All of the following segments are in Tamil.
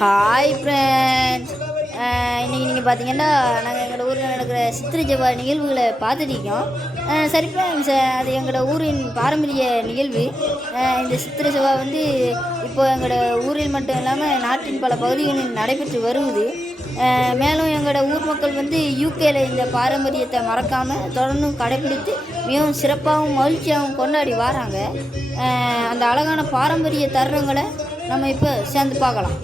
Hi friends. இன்றைக்கி நீங்கள் பார்த்தீங்கன்னா நாங்கள் எங்களோட ஊரில் நடக்கிற சித்திரை செவ்வாய் நிகழ்வுகளை பார்த்துட்டிருக்கோம். சரி ஃப்ரெண்ட்ஸ், அது எங்களோட ஊரின் பாரம்பரிய நிகழ்வு. இந்த சித்திரை செவ்வாய் வந்து இப்போ எங்களோட ஊரில் மட்டும் இல்லாமல் நாட்டின் பல பகுதிகளில் நடைபெற்று வருவது. மேலும் எங்களோட ஊர் மக்கள் வந்து யூகேல இந்த பாரம்பரியத்தை மறக்காமல் தொடர்ந்து கடைபிடித்து மிகவும் சிறப்பாகவும் மகிழ்ச்சியாகவும் கொண்டாடி வராங்க. அந்த அழகான பாரம்பரிய தருணங்களை நம்ம இப்போ சேர்ந்து பார்க்கலாம்.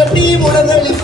கட்டி முடங்களில்